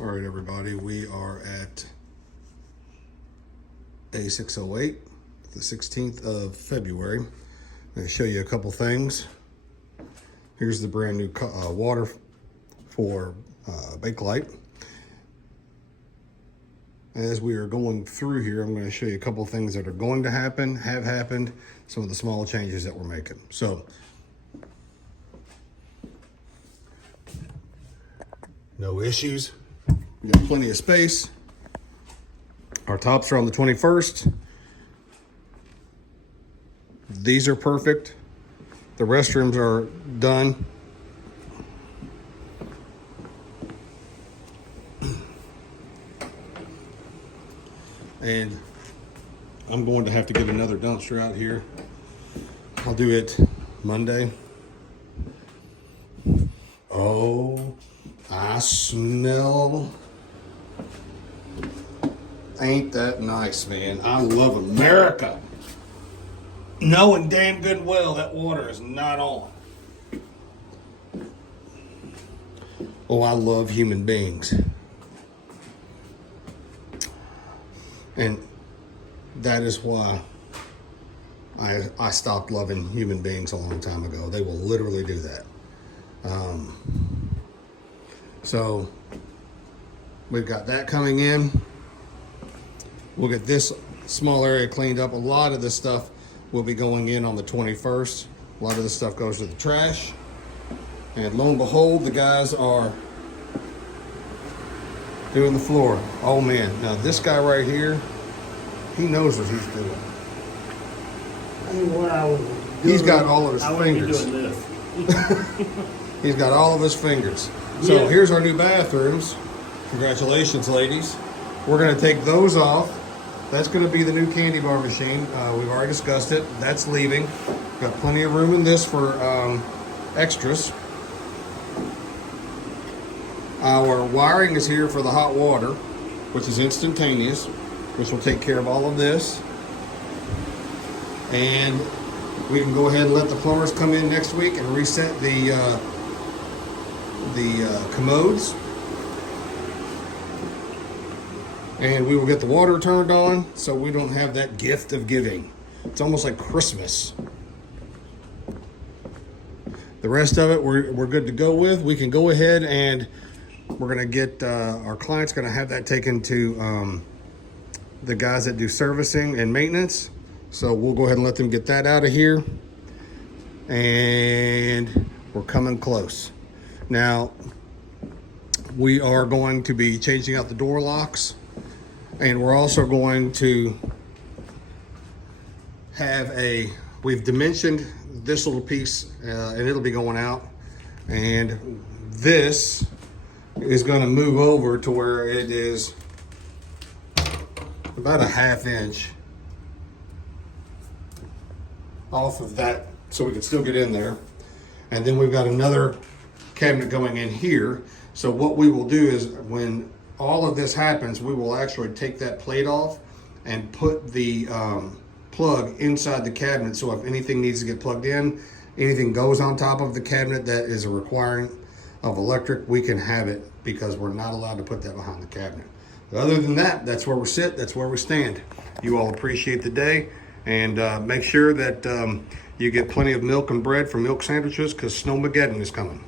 All right, everybody, we are at A-0608, the 16th of February. I'm going to show you a couple things. Here's the brand new water for Bakelite. As we are going through here, I'm going to show you a couple things that are going to happen, have happened, some of the small changes that we're making. So, no issues. We got plenty of space. Our tops are on the 21st. These are perfect. The restrooms are done. And I'm going to have to get another dumpster out here. I'll do it Monday. Oh, I smell. Ain't that nice, man? I love America. Knowing damn good well that water is not on. Oh, I love human beings. And that is why I stopped loving human beings a long time ago. They will literally do that. So we've got that coming in. We'll get this small area cleaned up. A lot of this stuff will be going in on the 21st. A lot of this stuff goes to the trash. And lo and behold, the guys are doing the floor. Oh man, now this guy right here, he knows what he's doing. I mean, what I would do, He's got all of his fingers. Doing this. He's got all of his fingers. So Yeah. here's our new bathrooms. Congratulations, ladies. We're gonna take those off. That's gonna be the new candy bar machine. We've already discussed it. That's leaving. Got plenty of room in this for extras. Our wiring is here for the hot water, which is instantaneous, which will take care of all of this. And we can go ahead and let the plumbers come in next week and reset the commodes. And we will get the water turned on so we don't have that gift of giving. It's almost like Christmas. The rest of it we're good to go with. We can go ahead and we're gonna get, our client's gonna have that taken to the guys that do servicing and maintenance. So we'll go ahead and let them get that out of here. And we're coming close. Now, we are going to be changing out the door locks. And we're also going to have we've dimensioned this little piece and it'll be going out. And this is going to move over to where it is about a 1/2 inch off of that so we can still get in there. And then we've got another cabinet going in here. So what we will do is when all of this happens, we will actually take that plate off and put the plug inside the cabinet. So if anything needs to get plugged in, anything goes on top of the cabinet that is a requiring of electric, we can have it because we're not allowed to put that behind the cabinet. But other than that, that's where we sit, that's where we stand. You all appreciate the day, and make sure that you get plenty of milk and bread for milk sandwiches because Snowmageddon is coming.